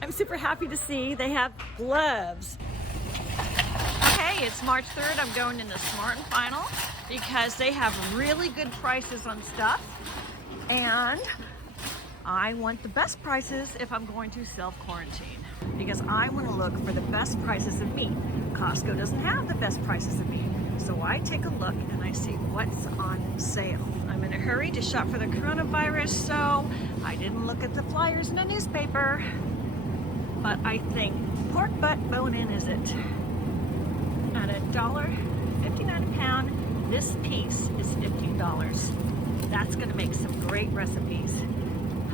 I'm super happy to see they have gloves. Okay, it's March 3rd. I'm going into Smart & Final because they have really good prices on stuff. And I want the best prices if I'm going to self-quarantine because I want to look for the best prices of meat. Costco doesn't have the best prices of meat. So I take a look and I see what's on sale. I'm in a hurry to shop for the coronavirus, so I didn't look at the flyers in the newspaper. But I think pork butt bone-in is it. At $1.59 a pound, this piece is $15. That's gonna make some great recipes.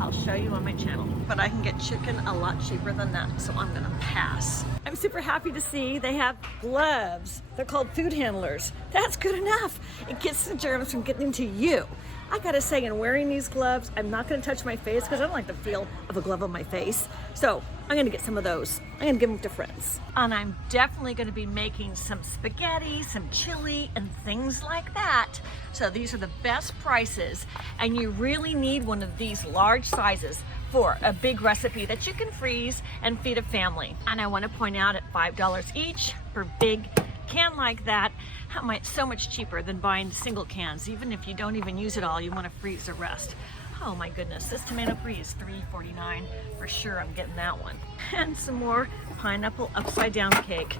I'll show you on my channel, but I can get chicken a lot cheaper than that, so I'm gonna pass. I'm super happy to see they have gloves. They're called food handlers. That's good enough. It gets the germs from getting into you. I gotta say, in wearing these gloves, I'm not gonna touch my face because I don't like the feel of a glove on my face. So I'm gonna get some of those. I'm gonna give them to friends. And I'm definitely gonna be making some spaghetti, some chili, and things like that. So these are the best prices, and you really need one of these large sizes for a big recipe that you can freeze and feed a family. And I wanna point out at $5 each for big can like that, so much cheaper than buying single cans. Even if you don't even use it all, you want to freeze the rest. Oh my goodness, this tomato brie is $3.49 for sure. I'm getting that one. And some more pineapple upside down cake.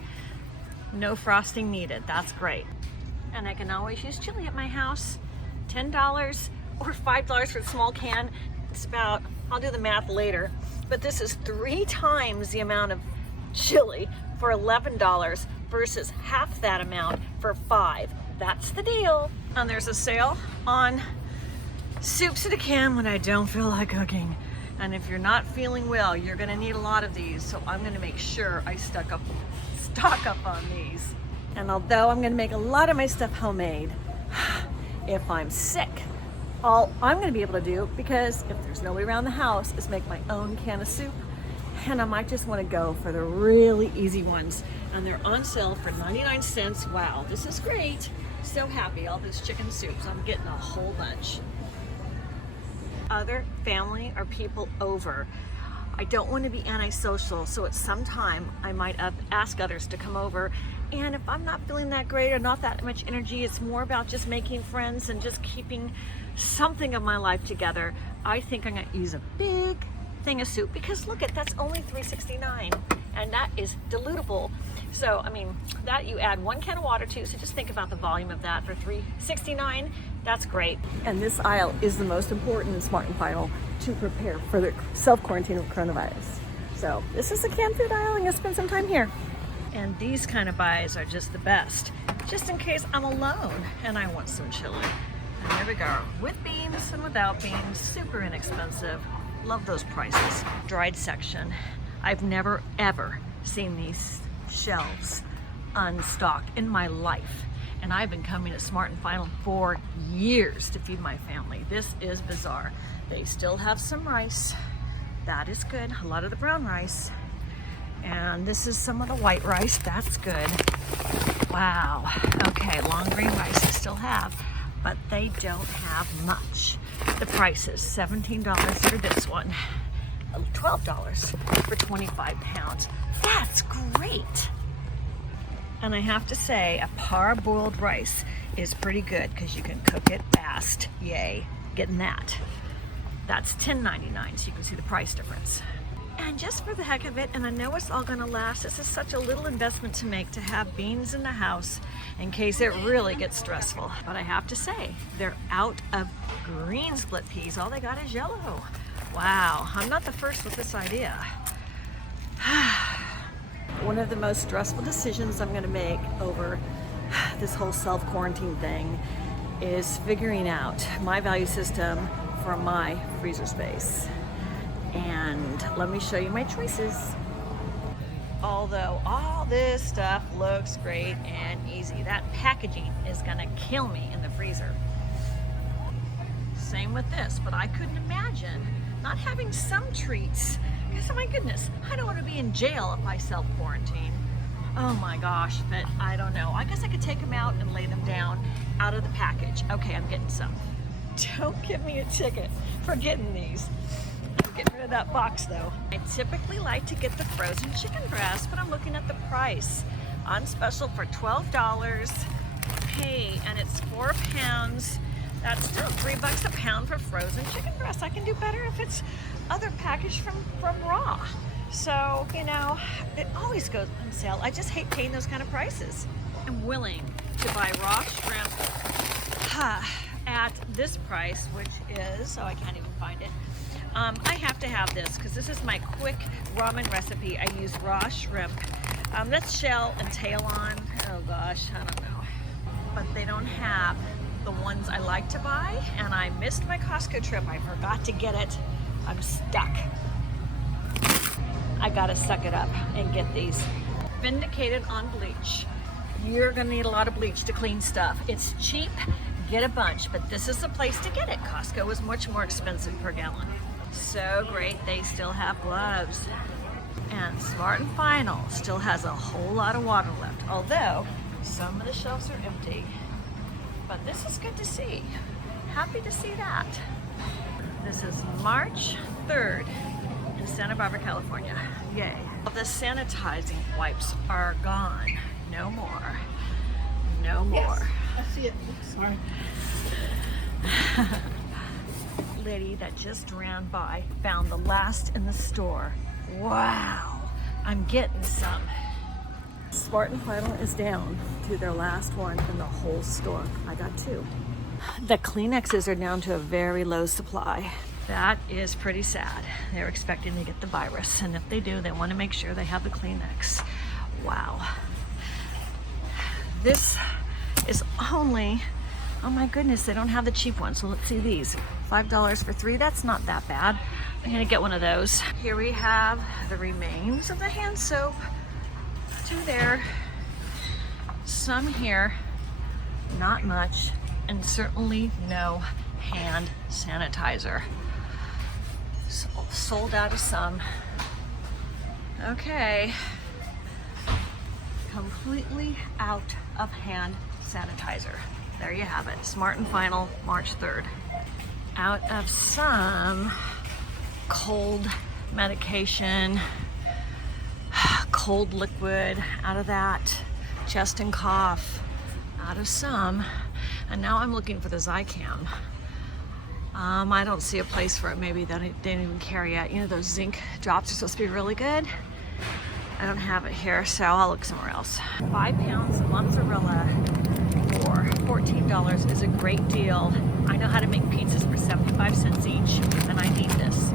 No frosting needed. That's great. And I can always use chili at my house. $10 or $5 for a small can. It's about, I'll do the math later, but this is 3 times the amount of chili for $11 versus half that amount for $5. That's the deal. And there's a sale on soups in a can when I don't feel like cooking. And if you're not feeling well, you're gonna need a lot of these. So I'm gonna make sure I stock up on these. And although I'm gonna make a lot of my stuff homemade, if I'm sick, all I'm gonna be able to do, because if there's nobody around the house, is make my own can of soup. And I might just want to go for the really easy ones. And they're on sale for 99 cents. Wow, this is great. So happy, all those chicken soups. I'm getting a whole bunch. Other family or people over. I don't want to be antisocial, so at some time I might ask others to come over. And if I'm not feeling that great or not that much energy, it's more about just making friends and just keeping something of my life together. I think I'm going to use a big thing of soup because look at, that's only $3.69 and that is dilutable. So I mean, that you add 1 can of water to, so just think about the volume of that for $3.69. That's great. And this aisle is the most important in Smart & Final to prepare for the self-quarantine with coronavirus. So this is the canned food aisle. I'm gonna spend some time here. And these kind of buys are just the best, just in case I'm alone and I want some chili. And there we go, with beans and without beans, super inexpensive. Love those prices. Dried section. I've never ever seen these shelves unstocked in my life. And I've been coming to Smart & Final for years to feed my family. This is bizarre. They still have some rice. That is good. A lot of the brown rice. And this is some of the white rice. That's good. Wow. Okay, long grain rice they still have, but they don't have much. The price is $17 for this one, $12 for 25 pounds. That's great. And I have to say, a parboiled rice is pretty good because you can cook it fast. Yay, getting that. That's $10.99, so you can see the price difference. And just for the heck of it, and I know it's all gonna last, this is such a little investment to make to have beans in the house in case it really gets stressful. But I have to say, they're out of green split peas. All they got is yellow. Wow, I'm not the first with this idea. One of the most stressful decisions I'm gonna make over this whole self-quarantine thing is figuring out my value system for my freezer space. And let me show you my choices. Although all this stuff looks great and easy, that packaging is gonna kill me in the freezer. Same with this, but I couldn't imagine not having some treats. Because, oh my goodness, I don't want to be in jail if I self-quarantine. Oh my gosh, but I don't know. I guess I could take them out and lay them down out of the package. Okay, I'm getting some. Don't give me a ticket for getting these. Get rid of that box though. I typically like to get the frozen chicken breast, but I'm looking at the price. On special for $12. Hey, and it's 4 pounds. That's still $3 a pound for frozen chicken breast. I can do better if it's other packaged from raw. So, you know, it always goes on sale. I just hate paying those kind of prices. I'm willing to buy raw shrimp at this price, which is, oh, I can't even find it. I have to have this because this is my quick ramen recipe. I use raw shrimp. That's shell and tail on. Oh gosh, I don't know. But they don't have the ones I like to buy, and I missed my Costco trip. I forgot to get it. I'm stuck. I gotta suck it up and get these. Vindicated on bleach. You're gonna need a lot of bleach to clean stuff. It's cheap, get a bunch, but this is the place to get it. Costco is much more expensive per gallon. So great, they still have gloves. And Smart & Final still has a whole lot of water left, although some of the shelves are empty. But this is good to see. Happy to see that. This is March 3rd in Santa Barbara, California. Yay. The sanitizing wipes are gone. No more. No more. Yes, I see it. Sorry. Lady that just ran by found the last in the store. Wow, I'm getting some. Smart & Final is down to their last one in the whole store. I got 2. The Kleenexes are down to a very low supply. That is pretty sad. They're expecting to get the virus, and if they do, they want to make sure they have the Kleenex. Wow. This is only, oh my goodness, they don't have the cheap ones. So let's see these. $5 for 3, that's not that bad. I'm gonna get one of those. Here we have the remains of the hand soap. 2 there. Some here, not much, and certainly no hand sanitizer. Sold out of some. Okay. Completely out of hand sanitizer. There you have it. Smart & Final, March 3rd. Out of some cold medication, cold liquid, out of that, chest and cough, out of some, and now I'm looking for the Zicam. I don't see a place for it. Maybe they didn't even carry it. You know, those zinc drops are supposed to be really good. I don't have it here, so I'll look somewhere else. 5 pounds of mozzarella for $14 is a great deal. I know how to make pizzas for 75 cents each, and I need this.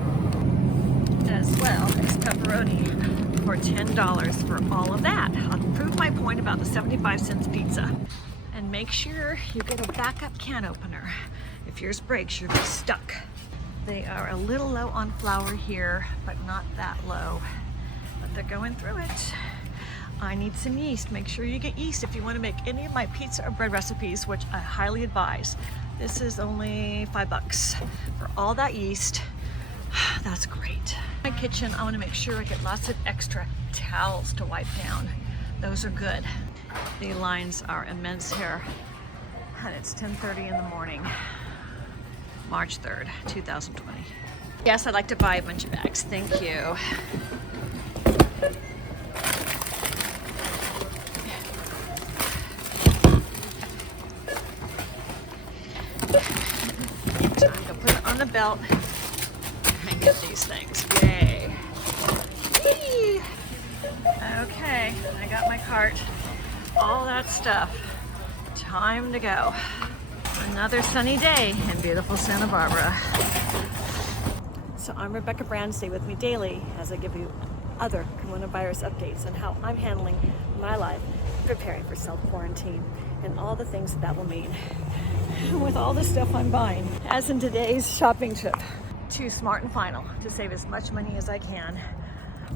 As well as pepperoni for $10 for all of that. I'll prove my point about the 75 cents pizza. And make sure you get a backup can opener. If yours breaks, you'll be stuck. They are a little low on flour here, but not that low. But they're going through it. I need some yeast. Make sure you get yeast if you want to make any of my pizza or bread recipes, which I highly advise. This is only $5 for all that yeast. That's great. In my kitchen, I want to make sure I get lots of extra towels to wipe down. Those are good. The lines are immense here, and it's 10:30 in the morning, March 3rd, 2020. Yes, I'd like to buy a bunch of bags. Thank you. Time to put it on the belt and get these things. Yay. Whee! Okay, I got my cart. All that stuff. Time to go. Another sunny day in beautiful Santa Barbara. So I'm Rebecca Brand. Stay with me daily as I give you other coronavirus updates on how I'm handling my life, preparing for self-quarantine, and all the things that will mean with all the stuff I'm buying. As in today's shopping trip to Smart & Final to save as much money as I can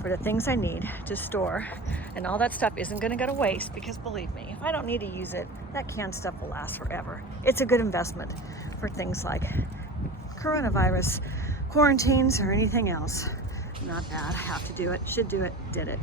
for the things I need to store, and all that stuff isn't going to go to waste, because believe me, if I don't need to use it, that canned stuff will last forever. It's a good investment for things like coronavirus, quarantines, or anything else. Not bad. I have to do it, should do it, did it.